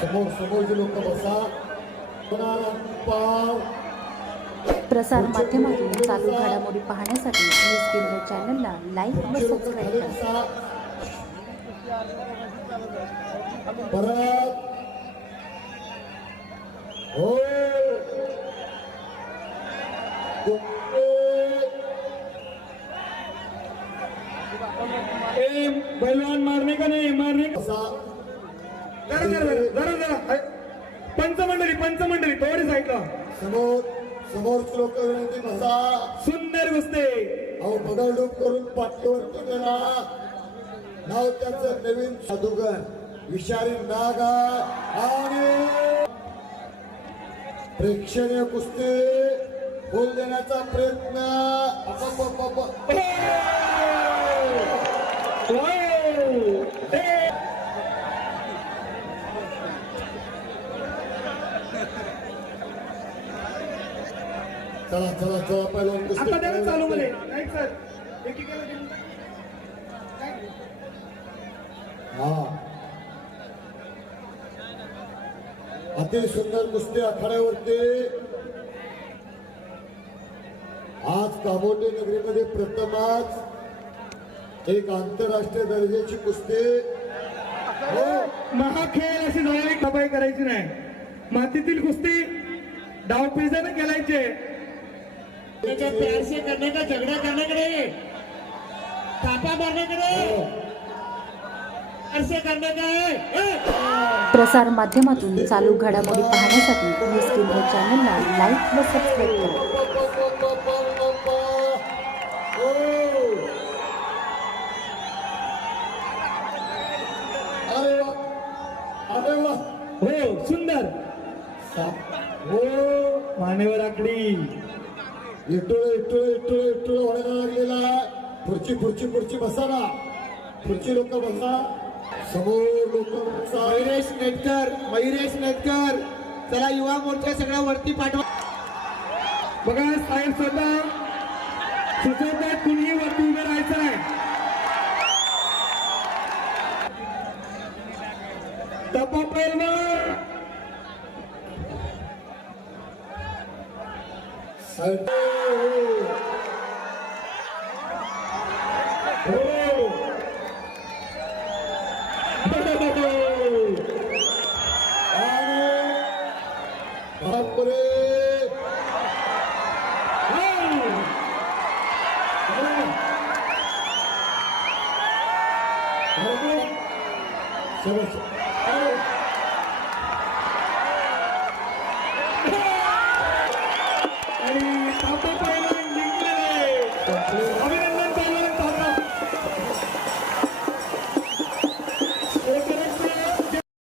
समोर समोरचे लोक बसा. प्रसार माध्यमातून चालू घडामोडी पाहण्यासाठी न्यूज केंद्र चॅनलला लाईक व सबस्क्राईब करा. परत. हो ए, बैलवान मारणे का नाही? मारणे. का? जरा जरा जरा जरा पंचमंडळी पंचमंडळी थोडी साईडला. समोर समोरचे लोक विनंती बसा. सुंदर कुस्ते अहो बदलडूब करून पाठवरती गेला नाव त्याचं नवीन जादूगर विषारी नागा. आणि प्रेक्षणीय कुस्ती बोल देण्याचा प्रयत्न. चला चला चला पहिला कुस्ती आता त्याला चालू मध्ये. नाही सर. हा. अति सुंदर कुस्ती आखाड्यावरती. आज कामोटे नगरीमध्ये प्रथमच एक आंतरराष्ट्रीय दर्जाची कुस्ती. हो. महाखेळ अशी झालेली खबाई करायची नाही. मातीतील कुस्ती डाव पिझाने खेळायचे. प्यार से करने का झगड़ा करने के लिए थापा मारने के लिए प्यार से करने का है ए! प्रसार माध्यमातून चालू घडामोडी पाहण्यासाठी न्यूज केंद्र चॅनलला लाईक व सबस्क्राईब करा. हो. हो सुंदर. हो मानेवर आकडी. इटोळ इटोळ इटोळ इटोळ व्हायला लागलेला आहे. खुर्ची खुर्ची खुर्ची बसा ना खुर्ची लोक बसा. समोर लोक मयुरेश नेटकर मयुरेश नेटकर. चला युवा मोर्चा सगळ्या वरती पाठवा. बघा साहेब स्वतः सुचवतात कुणीही वरती उभं राहायचं नाही. टप्पा पैलवान साहेब हो आणि बापरे सरस आणि